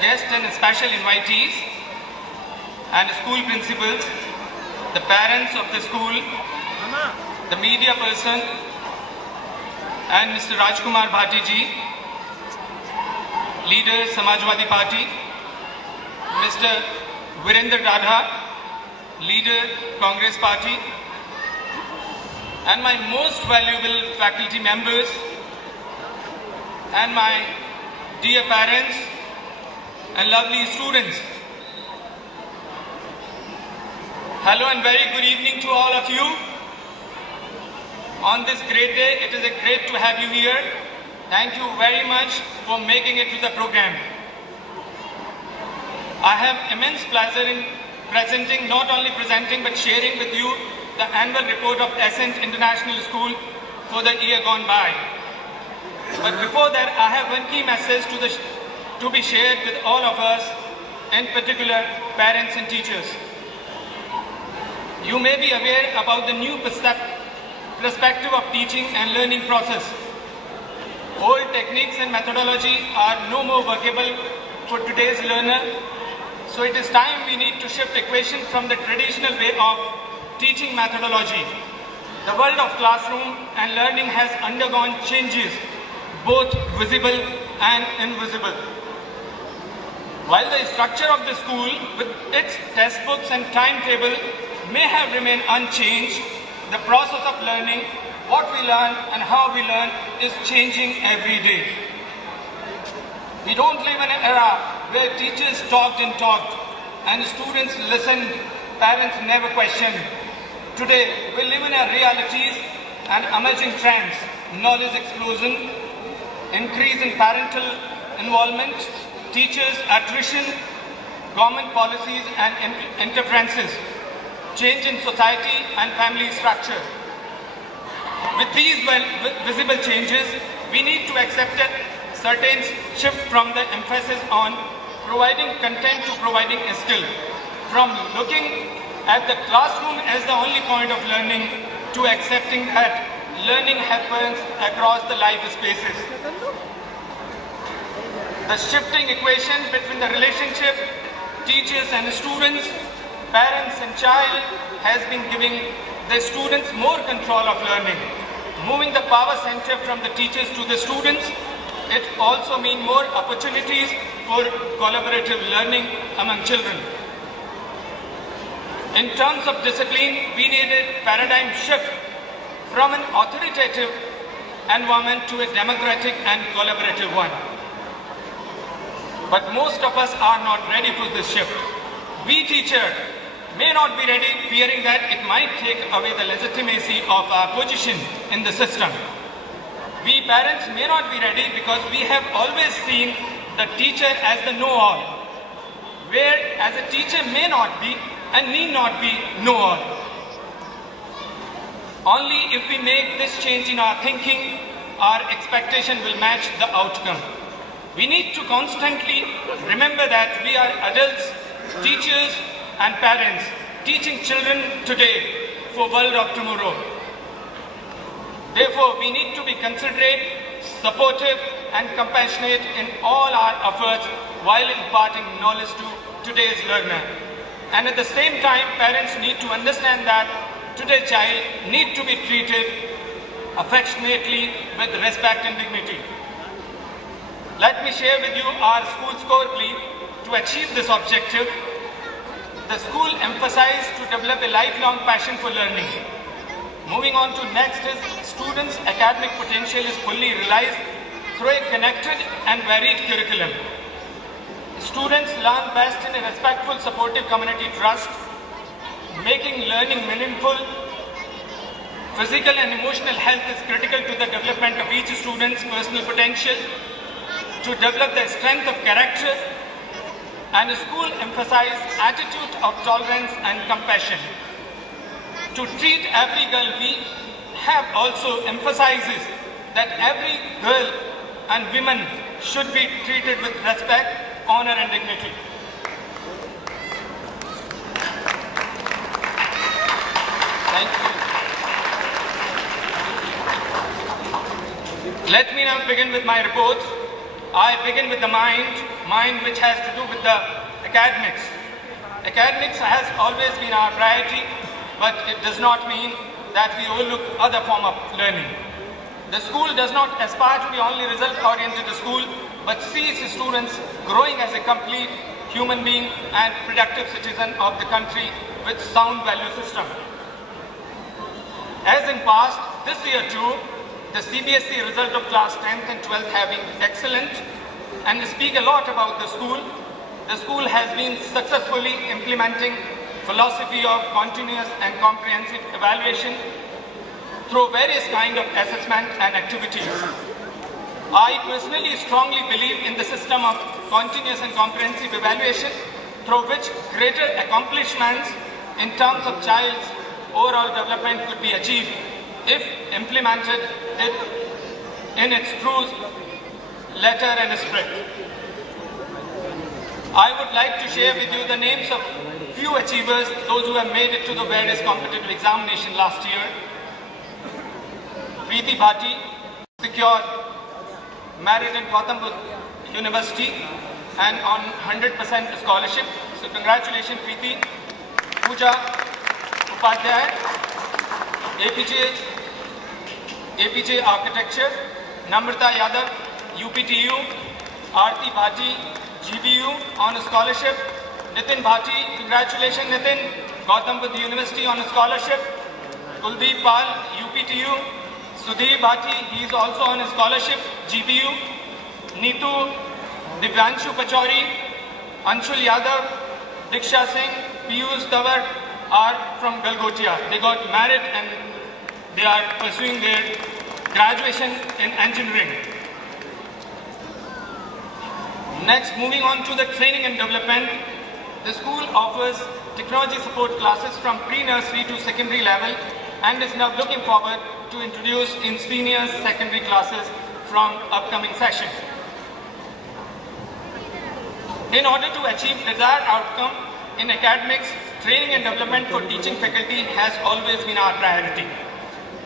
Guests and special invitees and school principals, the parents of the school, the media person and Mr. Rajkumar Bhati ji, leader Samajwadi Party, Mr. Virendra Radha, leader Congress Party, and my most valuable faculty members and my dear parents and lovely students. Hello and very good evening to all of you. On this great day, it is great to have you here. Thank you very much for making it to the program. I have immense pleasure in not only presenting but sharing with you the annual report of Ascent International School for the year gone by. But before that, I have one key message to be shared with all of us, in particular parents and teachers. You may be aware about the new perspective of teaching and learning process. Old techniques and methodology are no more workable for today's learner, so it is time we need to shift equation from the traditional way of teaching methodology. The world of classroom and learning has undergone changes, both visible and invisible. While the structure of the school with its textbooks and timetable may have remained unchanged, the process of learning, what we learn and how we learn is changing every day. We don't live in an era where teachers talked and students listened, parents never questioned. Today, we live in our realities and emerging trends, knowledge explosion, increase in parental involvement, teachers' attrition, government policies and interferences, change in society and family structure. With these visible changes, we need to accept a certain shift from the emphasis on providing content to providing a skill, from looking at the classroom as the only point of learning to accepting that learning happens across the life spaces. The shifting equation between the relationship, teachers and students, parents and child has been giving the students more control of learning. Moving the power center from the teachers to the students, it also means more opportunities for collaborative learning among children. In terms of discipline, we need a paradigm shift from an authoritative environment to a democratic and collaborative one. But most of us are not ready for this shift. We teachers may not be ready, fearing that it might take away the legitimacy of our position in the system. We parents may not be ready because we have always seen the teacher as the know-all, where as a teacher may not be and need not be know-all. Only if we make this change in our thinking, our expectation will match the outcome. We need to constantly remember that we are adults, teachers and parents teaching children today for world of tomorrow. Therefore, we need to be considerate, supportive and compassionate in all our efforts while imparting knowledge to today's learner. And at the same time, parents need to understand that today's child need to be treated affectionately with respect and dignity. Let me share with you our school scorecard to achieve this objective. The school emphasized to develop a lifelong passion for learning. Moving on to next is students' academic potential is fully realized through a connected and varied curriculum. Students learn best in a respectful, supportive community trust, making learning meaningful. Physical and emotional health is critical to the development of each student's personal potential. To develop the strength of character, and the school emphasizes attitude of tolerance and compassion. To treat every girl, we have also emphasizes that every girl and women should be treated with respect, honor and dignity. Thank you. Let me now begin with my reports. I begin with the mind. mind which has to do with the academics. Academics has always been our priority, but it does not mean that we overlook other form of learning. The school does not aspire to be only result-oriented school, but sees students growing as a complete human being and productive citizen of the country with sound value system. As in past, this year too, the CBSE result of class 10th and 12th have been excellent and speak a lot about the school. The school has been successfully implementing philosophy of continuous and comprehensive evaluation through various kind of assessment and activities. I personally strongly believe in the system of continuous and comprehensive evaluation through which greater accomplishments in terms of child's overall development could be achieved if implemented in its true letter and spirit. I would like to share with you the names of few achievers, those who have made it to the various competitive examination last year. Preeti Bhati secured merit in Gautam Buddha University and on 100% scholarship. So congratulations Preeti. Pooja Upadhyay, APJ Architecture. Namrata Yadav, UPTU. Aarti Bhati, GBU on a scholarship. Nitin Bhati, congratulations Nitin, Gautam Buddha University on a scholarship. Kuldeep Pal, UPTU. Sudhir Bhati, he is also on a scholarship, GBU. Neetu, Divyanshu Pachori, Anshul Yadav, Diksha Singh, Piyush Tawar are from Galgotia. They got married and they are pursuing their graduation in engineering. Next, moving on to the training and development, the school offers technology support classes from pre-nursery to secondary level and is now looking forward to introduce in senior secondary classes from upcoming session. In order to achieve desired outcome in academics, training and development for teaching faculty has always been our priority.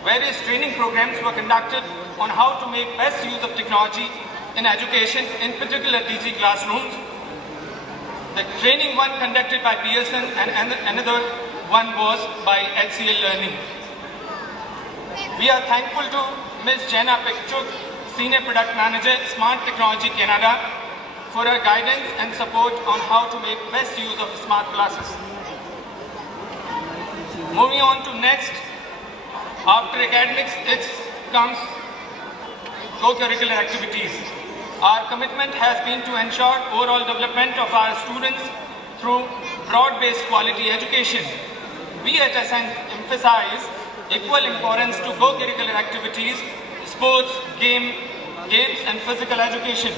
Various training programs were conducted on how to make best use of technology in education, in particular DG classrooms. The training one conducted by Pearson and another one was by HCL Learning. We are thankful to Ms. Jenna Pekchuk, Senior Product Manager, Smart Technology Canada, for her guidance and support on how to make best use of smart classes. Moving on to next, after academics, it comes co-curricular activities. Our commitment has been to ensure overall development of our students through broad-based quality education. We at Ascent emphasize equal importance to co-curricular activities, sports, games and physical education.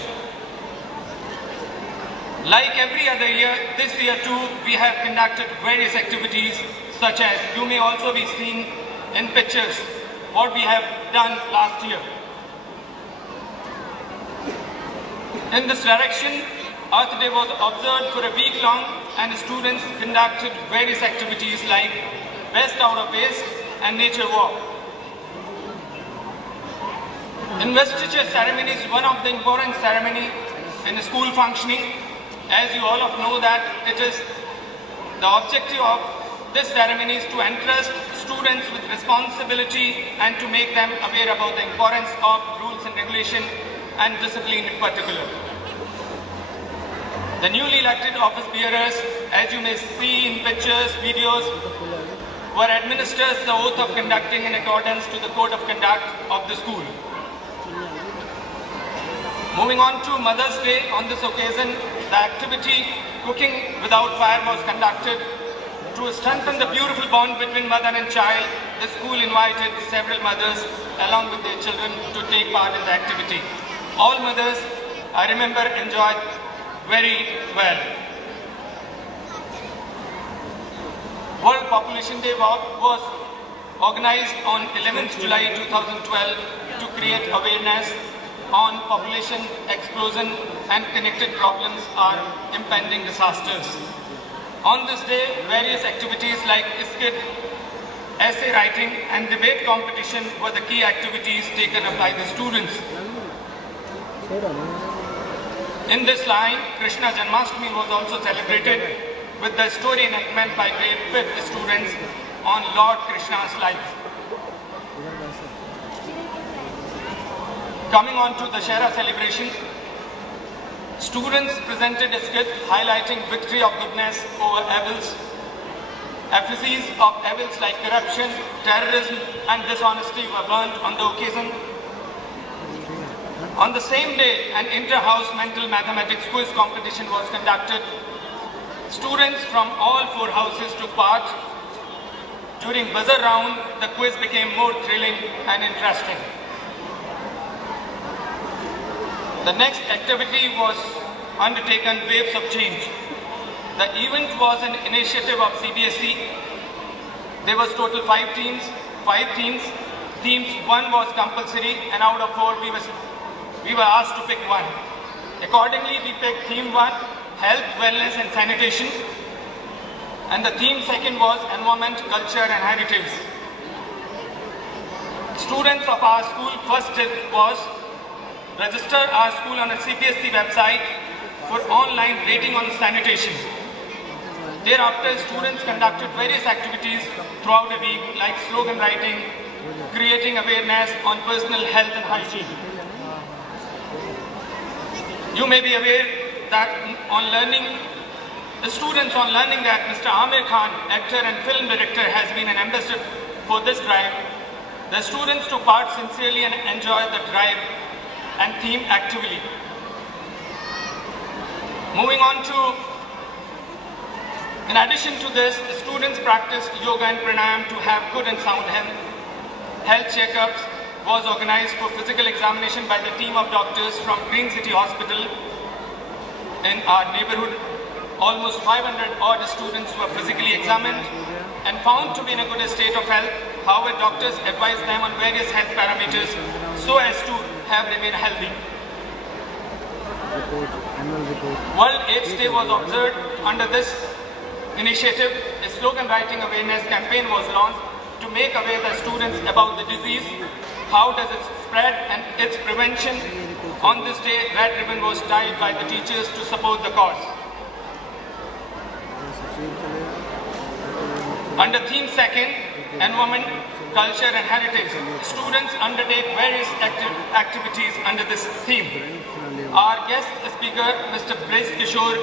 Like every other year, this year too, we have conducted various activities such as you may also be seeing in pictures what we have done last year. In this direction, Earth Day was observed for a week long and students conducted various activities like Best Out of Waste and Nature Walk. Investiture Ceremony is one of the important ceremonies in school functioning. As you all know that it is the objective of this ceremony is to entrust students with responsibility and to make them aware about the importance of rules and regulation and discipline in particular. The newly elected office bearers, as you may see in pictures, videos, were administered the oath of conducting in accordance to the code of conduct of the school. Moving on to Mother's Day, on this occasion, the activity Cooking Without Fire was conducted. To strengthen the beautiful bond between mother and child, the school invited several mothers along with their children to take part in the activity. All mothers, I remember, enjoyed very well. World Population Day was organized on 11th July 2012 to create awareness on population explosion and connected problems are impending disasters. On this day, various activities like skit, essay writing and debate competition were the key activities taken up by the students. In this line, Krishna Janmashtami was also celebrated with the story enactment by grade 5th students on Lord Krishna's life. Coming on to the Shara celebration, students presented a skit highlighting victory of goodness over evils, effigies of evils like corruption, terrorism and dishonesty were burnt on the occasion. On the same day, an inter-house mental mathematics quiz competition was conducted. Students from all 4 houses took part. During buzzer round, the quiz became more thrilling and interesting. The next activity was undertaken, Waves of Change. The event was an initiative of CBSE. There was total 5 teams. Teams 1 was compulsory, and out of 4 we were asked to pick one. Accordingly, we picked theme 1, health, wellness and sanitation. And the theme 2 was environment, culture and heritage. Students of our school first step was register our school on a CBSE website for online rating on sanitation. Thereafter, students conducted various activities throughout the week like slogan writing, creating awareness on personal health and hygiene. You may be aware that the students on learning that Mr. Amir Khan, actor and film director, has been an ambassador for this drive. The students took part sincerely and enjoyed the drive and theme actively. Moving on to, in addition to this, the students practiced yoga and pranayam to have good and sound health. Health checkups was organized for physical examination by the team of doctors from Green City Hospital in our neighborhood. Almost 500 odd students were physically examined and found to be in a good state of health. However, doctors advised them on various health parameters so as to have remain healthy. World AIDS Day was observed. Under this initiative, a slogan writing awareness campaign was launched to make aware the students about the disease, how does it spread and its prevention. On this day, red ribbon was tied by the teachers to support the cause. Under theme 2, environment, culture and heritage, students undertake various activities under this theme. Our guest speaker, Mr. Brij Kishore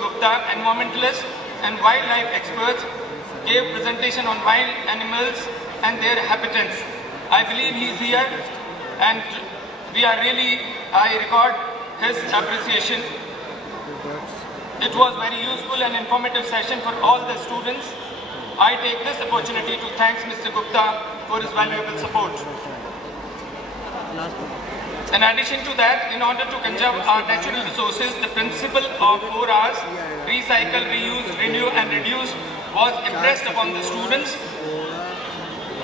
Gupta, environmentalist and wildlife experts, gave presentation on wild animals and their habitats. I believe he is here and I record his appreciation. It was very useful and informative session for all the students. I take this opportunity to thank Mr. Gupta for his valuable support. In addition to that, in order to conserve our natural resources, the principle of 4 R's, recycle, reuse, renew and reduce, was impressed upon the students.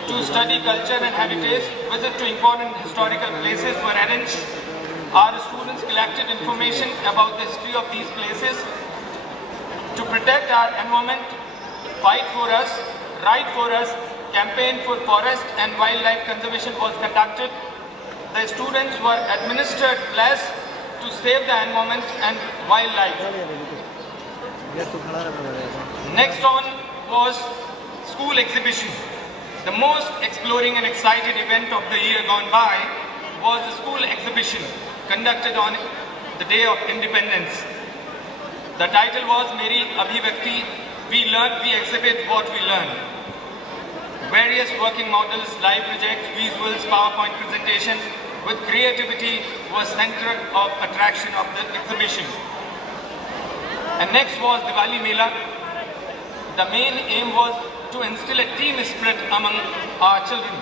To study culture and heritage, visit to important historical places were arranged. Our students collected information about the history of these places. To protect our environment, fight for us, write for us, campaign for forest and wildlife conservation was conducted. The students were administered class to save the environment and wildlife. Next on was school exhibition. The most exploring and exciting event of the year gone by was the school exhibition conducted on the day of independence. The title was Meri Abhivakti, we exhibit what we learn. Various working models, live projects, visuals, PowerPoint presentation with creativity was center of attraction of the exhibition. And next was Diwali Mela. The main aim was to instill a team spirit among our children.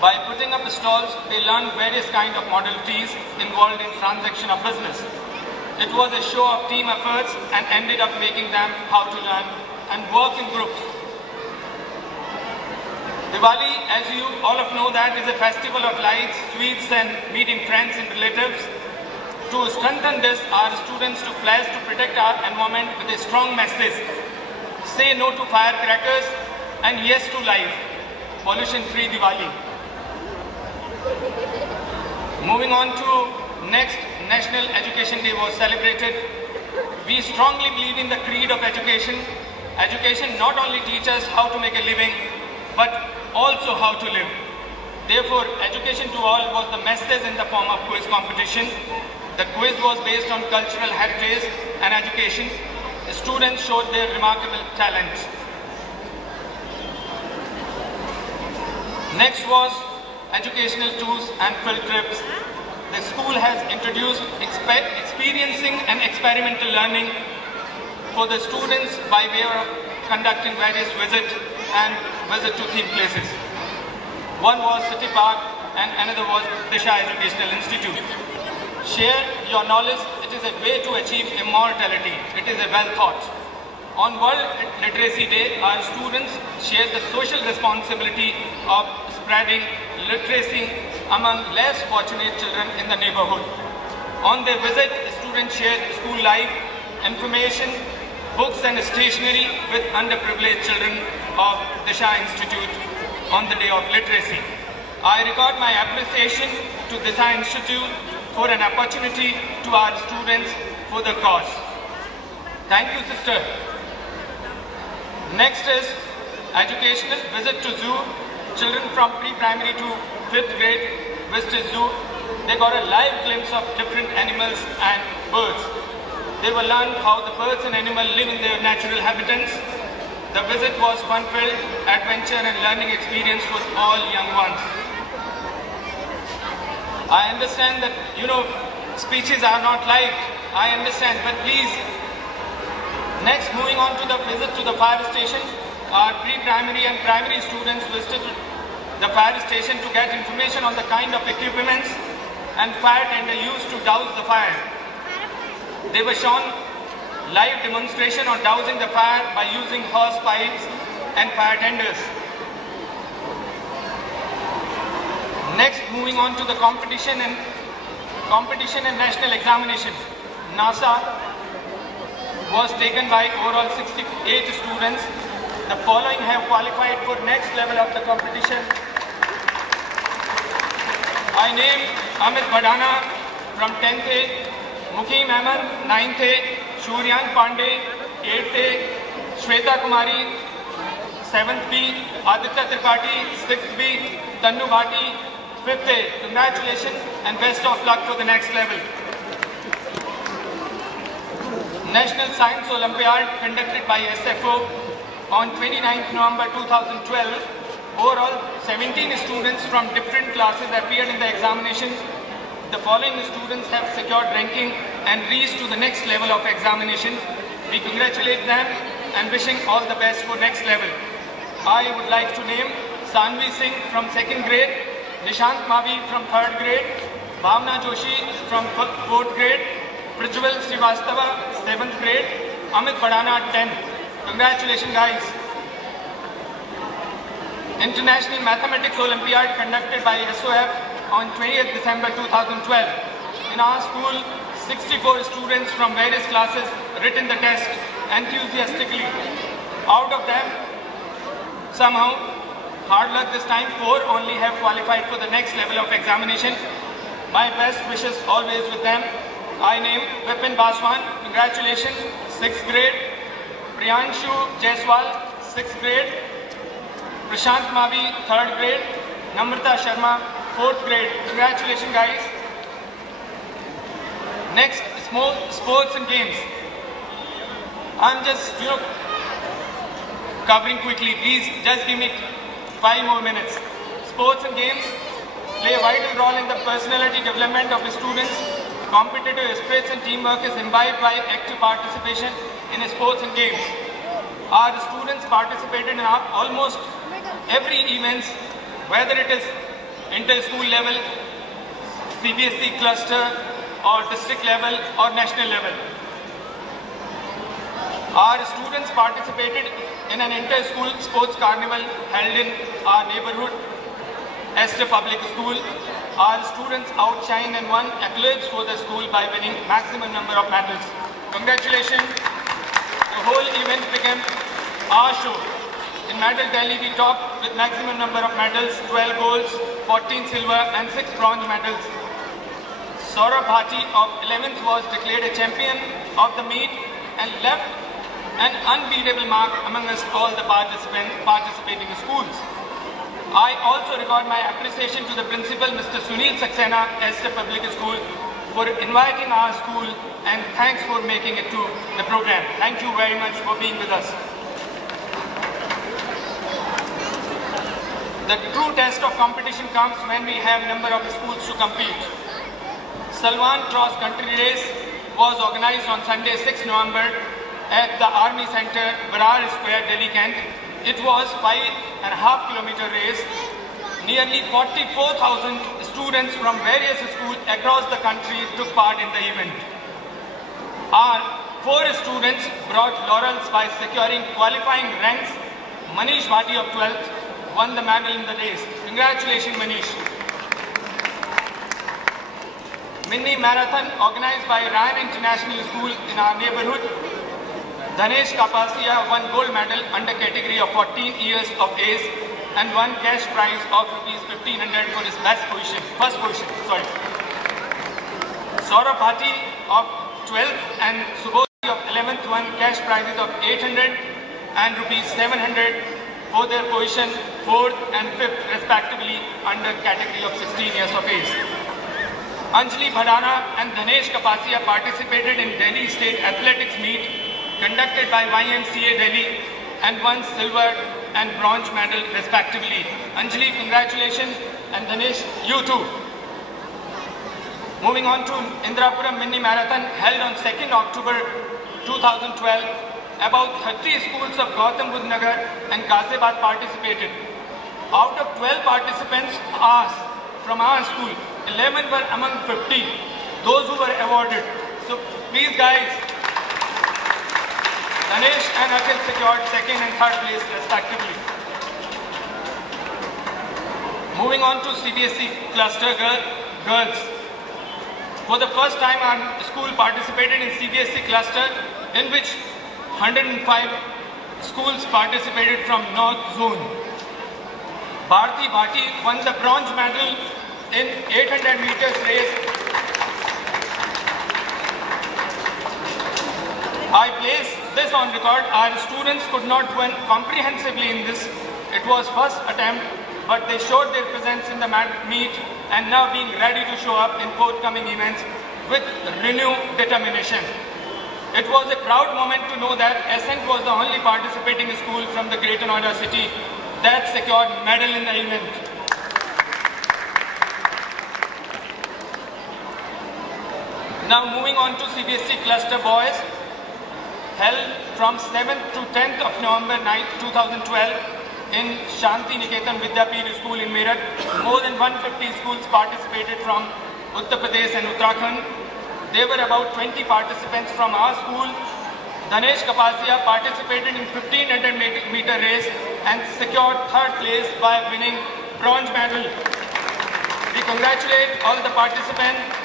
By putting up stalls, they learned various kinds of modalities involved in transaction of business. It was a show of team efforts and ended up making them how to learn and work in groups. Diwali, as you all of know, that is a festival of lights, sweets and meeting friends and relatives. To strengthen this, our students took class to protect our environment with a strong message. Say no to firecrackers and yes to life. Pollution-free Diwali. Moving on to Next, National Education Day was celebrated. We strongly believe in the creed of education. Education not only teaches us how to make a living, but also how to live. Therefore, education to all was the message in the form of quiz competition. The quiz was based on cultural heritage and education. The students showed their remarkable talent. Next was educational tours and field trips. The school has introduced experiencing and experimental learning for the students by way of conducting various visits and visit to theme places. One was City Park and another was Disha Educational Institute. Share your knowledge. It is a way to achieve immortality. It is a well thought. On World Literacy Day, our students shared the social responsibility of spreading literacy among less fortunate children in the neighborhood. On their visit, students shared school life, information, books and stationery with underprivileged children of Disha Institute on the Day of Literacy. I record my appreciation to Disha Institute for an opportunity to our students for the cause. Thank you, sister. Next is educational visit to zoo. Children from pre-primary to 5th grade visited zoo. They got a live glimpse of different animals and birds. They were learned how the birds and animals live in their natural habitats. The visit was fun-filled, adventure and learning experience for all young ones. I understand that, speeches are not liked. I understand, but please. Next, moving on to the visit to the fire station. Our pre-primary and primary students visited the fire station to get information on the kind of equipments and fire tender used to douse the fire. They were shown live demonstration on dousing the fire by using hose pipes and fire tenders. Next, moving on to the competition and national examination. NASA was taken by overall 68 students. The following have qualified for next level of the competition. I name Amit Badana from 10th A, Mukim Ahmed 9th A, Shuryan Pandey 8th A, Shweta Kumari 7th B, Aditya Tripathi 6th B, Tannu Bhati 5th A. Congratulations and best of luck for the next level. National Science Olympiad conducted by SFO on 29th November 2012. Overall, 17 students from different classes appeared in the examination. The following students have secured ranking and reached to the next level of examination. We congratulate them and wishing all the best for next level. I would like to name Sanvi Singh from 2nd grade, Nishant Mavi from 3rd grade, Bhavna Joshi from 4th grade, Prijwal Srivastava 7th grade, Amit Badana 10th. Congratulations, guys. International Mathematics Olympiad conducted by SOF on 20th December 2012. In our school, 64 students from various classes written the test enthusiastically. Out of them, somehow, hard luck this time, 4 only have qualified for the next level of examination. My best wishes always with them. I name Vipin Baswan, congratulations, 6th grade. Priyanshu Jaiswal, 6th grade. Prashant Mavi, 3rd grade. Namrata Sharma, 4th grade. Congratulations, guys. Next, sports and games. I'm just, covering quickly. Please, just give me 5 more minutes. Sports and games play a vital role in the personality development of the students. Competitive spirits and teamwork is imbibed by active participation in sports and games. Our students participated in almost every event, whether it is inter-school level, CBSE cluster, or district level, or national level. Our students participated in an inter-school sports carnival held in our neighborhood, Esther Public School. Our students outshined and won accolades for the school by winning maximum number of medals. Congratulations. The whole event became our show. In medal tally, we topped with maximum number of medals, 12 golds, 14 silver and 6 bronze medals. Saurabh Bhati of 11th was declared a champion of the meet and left an unbeatable mark amongst all the participating schools. I also record my appreciation to the principal, Mr. Sunil Saxena, Ascent Public School, for inviting our school, and thanks for making it to the program. Thank you very much for being with us. The true test of competition comes when we have number of schools to compete. Salwan Cross Country Race was organized on Sunday 6 November at the Army Center, Barar Square, Delhi, Kent. It was 5.5 kilometer race. Nearly 44,000 students from various schools across the country took part in the event. Our 4 students brought laurels by securing qualifying ranks. Manish Bhati of 12th won the medal in the race. Congratulations, Manish. Mini marathon organized by Ryan International School in our neighborhood. Dhanesh Kapasia won gold medal under category of 14 years of age and won cash prize of ₹1,500 for his first position. Saurabh Bhati of 12th and Subodhi of 11th won cash prizes of 800 and ₹700 for their position 4th and 5th respectively under category of 16 years of age. Anjali Bhadana and Dhanesh Kapasia participated in Delhi State Athletics Meet conducted by YMCA Delhi and won silver and bronze medal respectively. Anjali, congratulations, and Dhanesh, you too. Moving on to Indrapuram Mini Marathon held on 2nd October 2012. About 30 schools of Gautam Budh Nagar and Ghaziabad participated. Out of 12 participants from our school, 11 were among 50, those who were awarded. So please guys, Dhanesh and Akhil secured 2nd and 3rd place respectively. Moving on to CBSE cluster girls. For the first time our school participated in CBSE cluster, in which 105 schools participated from North Zone. Bharti Bhati won the bronze medal in 800 meters race. I place this on record. Our students could not win comprehensively in this. It was first attempt, but they showed their presence in the meet and now being ready to show up in forthcoming events with renewed determination. It was a proud moment to know that Ascent was the only participating school from the Greater Noida city that secured medal in the event. Now moving on to CBSE cluster boys, held from 7th to 10th of November 2012 in Shanti Niketan Vidyapeeth School in Meerut. More than 150 schools participated from Uttar Pradesh and Uttarakhand. There were about 20 participants from our school. Dhanesh Kapasia participated in 1500 meter race and secured 3rd place by winning bronze medal. We congratulate all the participants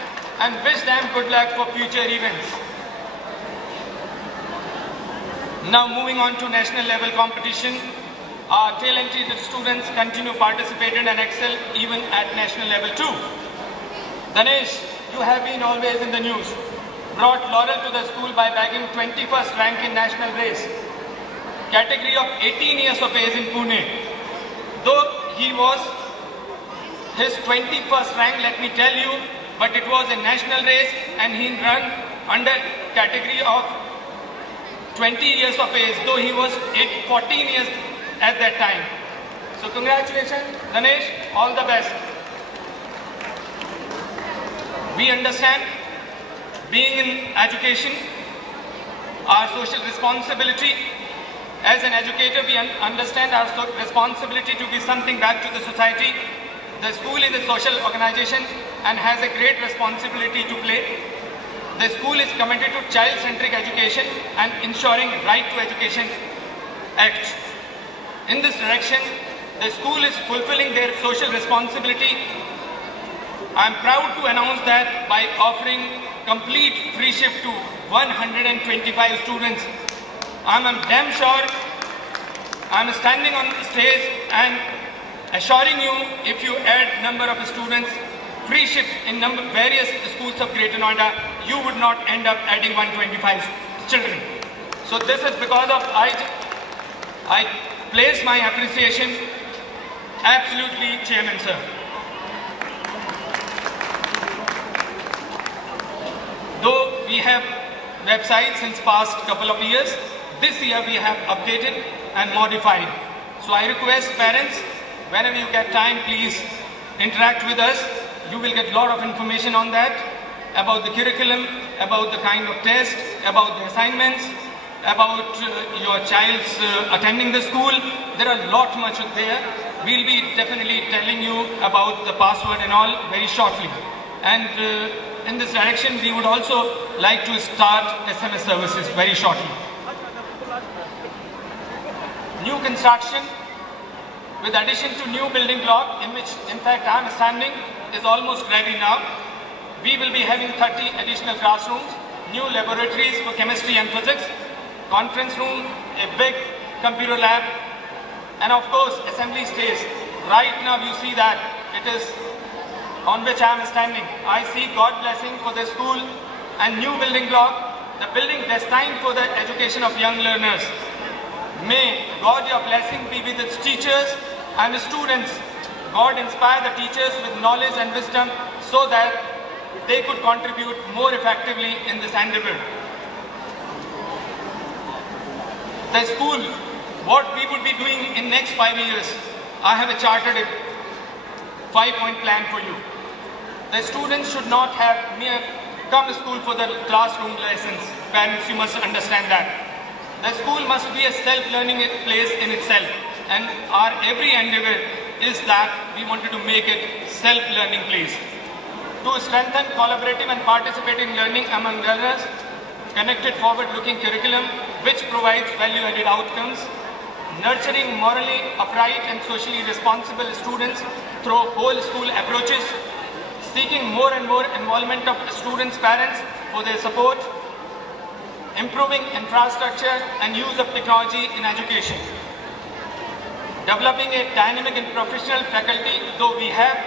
and wish them good luck for future events. Now moving on to national level competition. Our talented students continue participating and excel even at national level too. Dhanesh, you have been always in the news. Brought laurel to the school by bagging 21st rank in national race. Category of 18 years of age in Pune. Though he was his 21st rank, let me tell you, but it was a national race and he ran under category of 20 years of age, though he was 14 years at that time. So congratulations, Dhanesh, all the best. We understand, being in education, our social responsibility. As an educator, we understand our responsibility to give something back to the society. The school is a social organization and has a great responsibility to play. The school is committed to child-centric education and ensuring Right to Education Act. In this direction, the school is fulfilling their social responsibility. I am proud to announce that by offering complete free shift to 125 students, I am damn sure I am standing on the stage and assuring you, if you add number of students, free shift in various schools of Greater Noida, you would not end up adding 125 children. So this is because of I place my appreciation absolutely, Chairman sir. Though we have websites since past couple of years, this year we have updated and modified. So I request parents, whenever you get time, please interact with us. You will get a lot of information on that, about the curriculum, about the kind of test, about the assignments, about your child's attending the school. There are a lot much there. We'll be definitely telling you about the password and all very shortly. And in this direction, we would also like to start SMS services very shortly. New construction, with addition to new building block, in which in fact I am standing, is almost ready now. We will be having 30 additional classrooms, new laboratories for chemistry and physics, conference room, a big computer lab, and of course assembly space. Right now you see that it is on which I am standing. I see God blessing for the school and new building block, the building destined for the education of young learners. May God your blessing be with its teachers and the students. God inspire the teachers with knowledge and wisdom so that they could contribute more effectively in this endeavor. The school, what we would be doing in next 5 years, I have a chartered 5-point plan for you. The students should not have mere come to school for the classroom lessons. Parents, you must understand that. The school must be a self-learning place in itself, and our every endeavor is that we wanted to make it self-learning place. To strengthen collaborative and participating learning among learners, connected forward-looking curriculum which provides value-added outcomes, nurturing morally upright and socially responsible students through whole school approaches, seeking more and more involvement of students' parents for their support, improving infrastructure and use of technology in education, developing a dynamic and professional faculty, though we have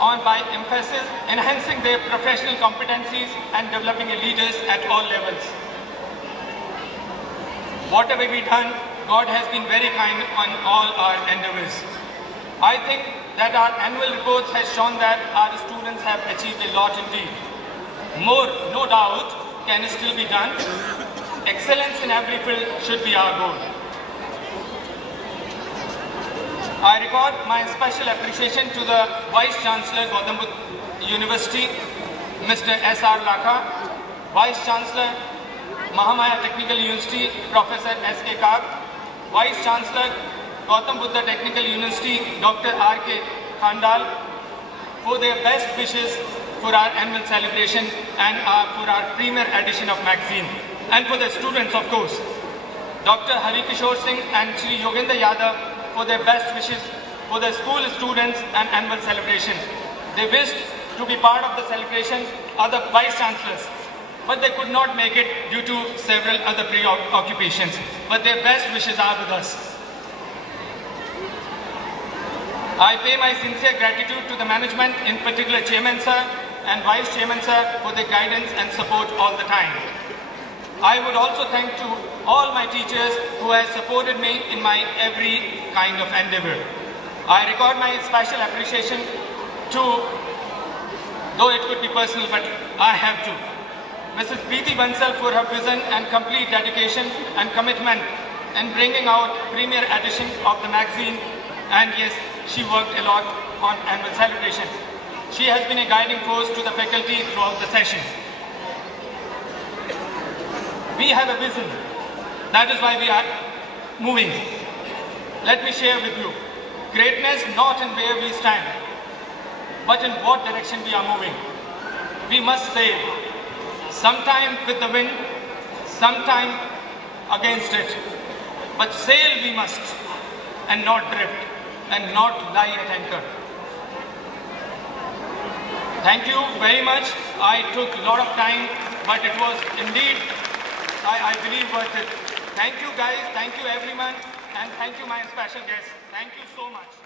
on by emphasis, enhancing their professional competencies and developing leaders at all levels. Whatever we done, God has been very kind on all our endeavors. I think that our annual reports has shown that our students have achieved a lot indeed. More, no doubt, can still be done. Excellence in every field should be our goal. I record my special appreciation to the Vice Chancellor, Gautam Buddha University, Mr. S.R. Lakha, Vice Chancellor, Mahamaya Technical University, Professor S.K. Kag, Vice Chancellor, Gautam Buddha Technical University, Dr. R.K. Khandal, for their best wishes for our annual celebration and for our premier edition of magazine. And for the students, of course, Dr. Hari Kishore Singh and Shri Yogendra Yadav for their best wishes for the school students and annual celebration. They wished to be part of the celebration, other vice chancellors, but they could not make it due to several other preoccupations. But their best wishes are with us. I pay my sincere gratitude to the management, in particular Chairman Sir and Vice Chairman Sir, for their guidance and support all the time. I would also thank to all my teachers who have supported me in my every kind of endeavor. I record my special appreciation to, though it could be personal, but I have to, Mrs. Preeti Bansal for her vision and complete dedication and commitment in bringing out premier edition of the magazine. And yes, she worked a lot on annual celebration. She has been a guiding force to the faculty throughout the session. We have a vision. That is why we are moving. Let me share with you. Greatness not in where we stand, but in what direction we are moving. We must sail, sometime with the wind, sometime against it. But sail we must, and not drift, and not lie at anchor. Thank you very much. I took a lot of time, but it was indeed, I believe, worth it. Thank you guys, thank you everyone, and thank you my special guests. Thank you so much.